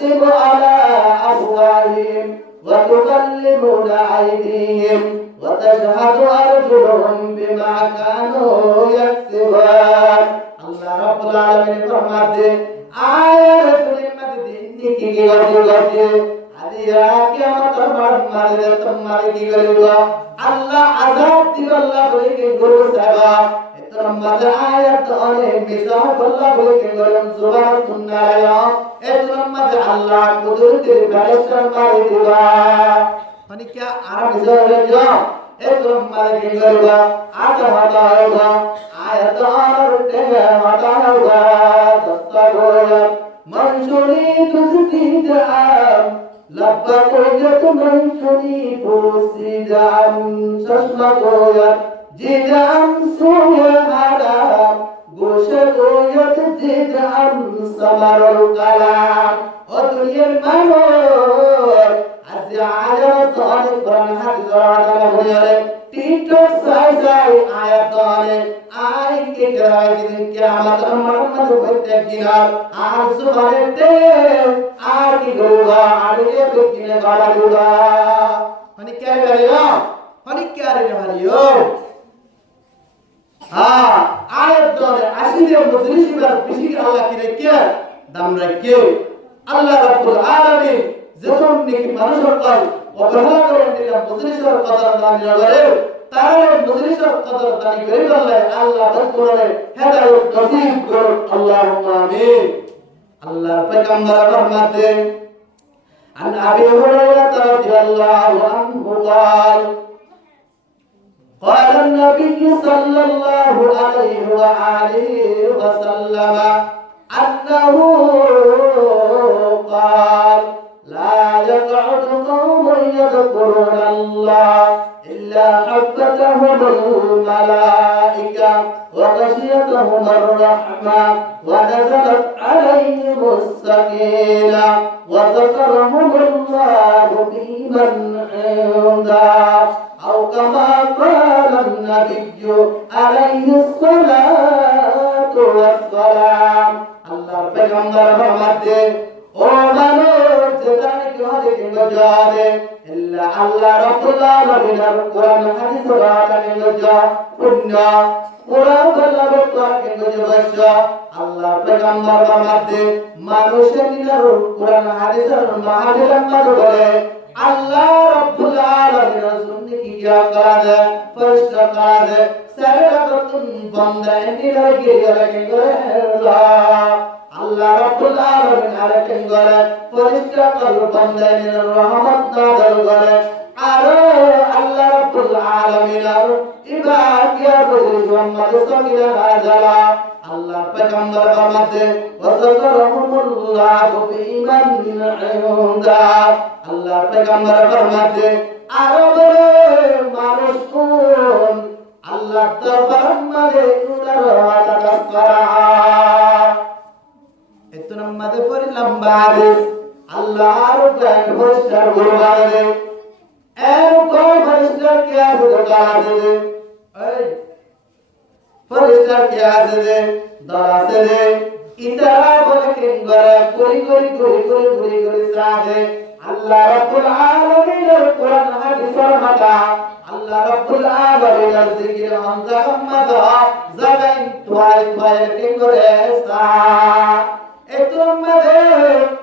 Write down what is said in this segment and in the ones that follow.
نختم على أفواههم وتكلمنا أيديهم وتشهد أرجلهم بما كانوا يكسبون الله رب العالمين فرماتے آيات كلمة دينی کی گوتی আদিয়া কিয়ামতের মাঠে তোমারে কি করিব আল্লাহ আযাব দিব আল্লাহ বলে কি করব সাবা এতর মাঝে আয়াত অনেক মিসাল আল্লাহ বলে কি করব সুবহানাল্লাহ এতর মাঝে আল্লাহ কুদরতের ফেরেশতা মারি দিবা মানে কি আর মিসাল হলো এতর মাঝে কি করব আতা হতা হোগা আয়াত আর তেগে হতা হোগা দস্তা গোয়া মনসুরি তুজতি জাম لبا قويت من شريف سيدام ششما قويت جدام سويا هرام গোশ قويت جدام سمر الكلام ودنيا المنور عزي عجرة طالب قرآن حديث رعانا بنياري Tito Sai Sai আয়াতনে I K করাই দিন কিয়ামত মুহাম্মদ বলতে কিনার আর সুবহানাতে আর কি গরুবা আর এ কিনে গালা গরুবা মানে কে করিও মানে কে রে হারিও হ্যাঁ আয়াতনে আসিরে মুজরিশিবার বিশি আল্লাহ কি রেখে দাম রাখে আল্লাহ রাব্বুল আলামিন যখন নাকি মানুষের কল অবহেলা করে দিলাম মুজরিশের কদর দানি করে তার মুজরিশের কদর দানি করে বললে আল্লাহ বলতে হেদায়েত নসিব করুন আল্লাহুম্মা আমিন আল্লাহ পয়গম্বর ফরমাতে عن ابي هريره رضي الله عنه قال النبي صلى الله عليه واله وسلم انه قال لا يقعد قوم يذكرون الله إلا حفتهم الملائكة وغشيتهم الرحمة ونزلت عليهم السكينة وذكرهم الله في من عنده أو كما قال النبي عليه الصلاة والسلام الله پیغمبر فرماتے ও মানুষ যেখানে কি হয় কিংবা যাবে ইল্লা আল্লাহ রাব্বুল আলামিনের কোরআন হাদিস রাখানের যা পুণ্য কোরআন বলার তো কিংবা যাবে আল্লাহ পয়গম্বর বানাতে মানুষের নিরার কোরআন হাদিসের মাহাদিরান বলে আল্লাহ রাব্বুল আলামিনের জন্য কি করা যায় পরিষ্কার করা যায় সারা রতন বান্দা নিরার গিয়ে কিংবা আল্লাহ রাব্বুল আলামিন আরেকজন করে পরিষ্কার করে বান্দাদের রহমত নাযিল করে আর আল্লাহ রাব্বুল আলামিন ইবাদিয়া বলে মুহাম্মদ সাল্লাল্লাহু আলাইহি ওয়াসাল্লাম আল্লাহ পয়গম্বর বানাতে ওয়াসাল্লাহুল্লাহু ফি মান ইনদা আল্লাহ পয়গম্বর বানাতে আর বলে মানুষ কোন আল্লাহ দরবার মাঝে উনার ওয়াদা করা এত নামাজে পড়ি লম্বা হাদিস আল্লাহর জ্ঞান পরিষ্কার করবারে এর কোন পরিষ্কার কি আছে দোকানে এই পরিষ্কার কি আছে দরাসে ইতারা বলে কিন করে করি সাথে আল্লাহ রাব্বুল আলামিনের কোরআন হাদিসের মাথা আল্লাহ রাব্বুল আলামিনের জিকির হামজা মাথা জাগাইন তোয়াই কিন করে সা এতর মধ্যে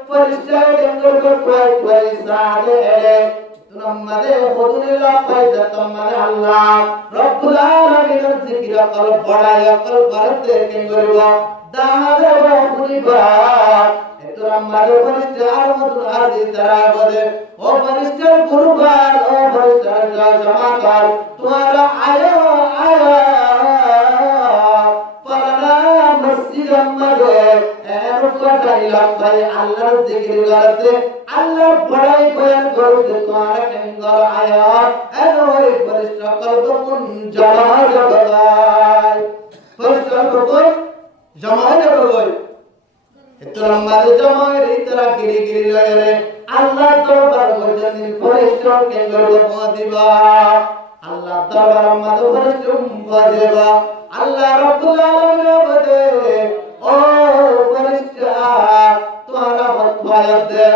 পরিষ্কার করে কোয়াই সাদে তোমাদের বদলে পয়সা তোমাদের আল্লাহ রব্বুল আলামিনের জিকির কর বড়াই কর করতে কেন করব দাহারে বলিবা এতর আমাদের পরিষ্কার মত আজি তারা বলে ও পরিষ্কার কুরবান ও পরিষ্কার জমা কর তোমারা আয়ো পারা মসজিদ আমাদের ভাই আল্লাহর জিকির করতে আল্লাহ বড়াই বয়ান করতে তোমার কেঙ্গর আয়াত এর ওই পরিষ্কার করতে কোন জমা জগৎ পরিষ্কার করতে জমা জগৎ এত লম্বা জমা রে তারা গিরি লয়ে আল্লাহ দরবার পর্যন্ত পরিষ্কার কেঙ্গর দিবা আল্লাহ দরবার আমাদের পরিষ্কার দিবা আল্লাহ রাব্বুল আলামিন বলে ও পরিষ্কার তোরা ফতওয়াতে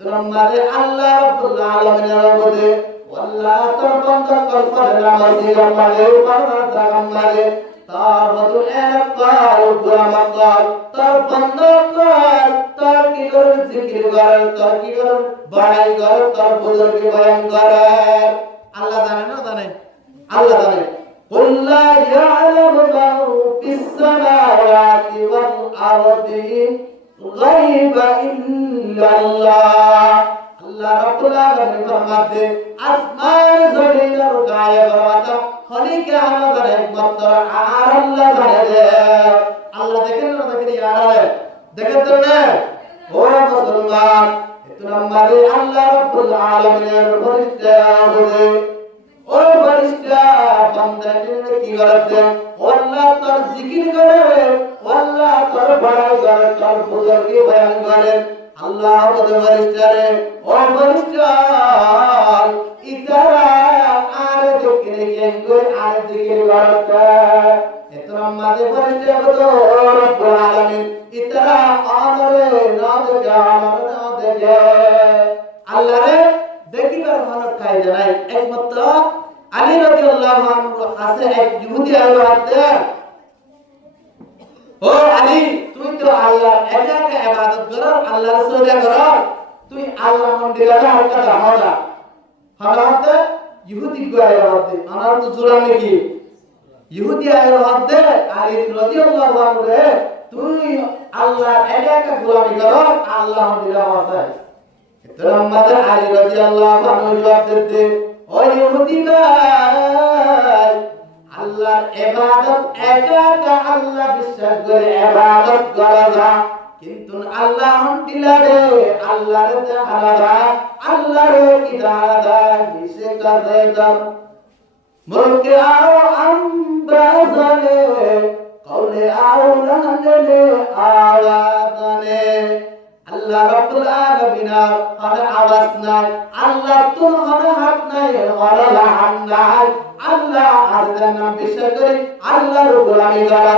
তোমারে আল্লাহ রাব্বুল আলামিনের রহমতে আল্লাহ তোর বন্ধ কল্পনা নামাজি আমারে পারা জাগামারে তার বদল একবার উদ্রামাকার তার বন্ধ কর তার কি করে জিকির কর তার কি করে বড়াই কর তার বুজুর্গ বয়ান কর আল্লাহ জানে না জানে আল্লাহ জানে قل لا يعلم من في السماوات والأرض غيب إلا الله আল্লাহ রাব্বুল আলামিন ফরমাতে আসমান জমিনের গায়ে বরাতা খলিকে আমাদের একমাত্র আর আল্লাহ জানে আল্লাহ দেখেন না দেখেন ইয়ারে দেখেন তো না ও মুসলমান এত নম্বরে আল্লাহ রাব্বুল আলামিনের ফরিস্তা বলে ও ফরিস্তা বান্দাকে কি করতে আল্লাহ তার জিকির করে আল্লাহ তার বড়াই করে তার বুজুর্গি বয়ান করে আল্লাহ বলে ফরিস্তারে ও ফরিস্তা ইতারা আর জিকির কেন আর জিকির করতে এত নম্বরে ফরিস্তা বলে রব্বুল আলামিন ইতারা আমারে না দেখে আল্লাহ রে দেখিবার মনের কায়দা নাই একমাত্র আলী রাদিয়াল্লাহু আনহু আছে এক ইহুদি আইলো হাতে ও আলী তুই তো আল্লাহর একা একা ইবাদত কর আল্লাহর সজদা কর তুই আল্লাহ মন্দিরে হালকা দামলা হাতে ইহুদি গায়ো হাতে আমার তো জোড়া নাকি ইহুদি আইলো হাতে আলী রাদিয়াল্লাহু আনহু রে তুই আল্লাহর একা একা গোলামি কর আল্লাহ মন্দিরে আছে তোমাদের আলী রাদিয়াল্লাহু আনহু জবাব দিতে ও ইহুদি ভাই আল্লাহর ইবাদত একা একা আল্লাহ বিশ্বাস করে ইবাদত করা কিন্তু আল্লাহ হন্টিলারে আল্লাহর তাআলা আল্লাহর কিদাদা হিসে করে দাম মুলকে আও আমবাজানে কওলে আও লাহনে আওয়াজানে আল্লাহ রাব্বুল আলামিন আর আওয়াজ নাই আল্লাহ তোর হাত নাই আর লাহান নাই আল্লাহ আর জানা বিশ্বাস করে আল্লাহর গোলামি করা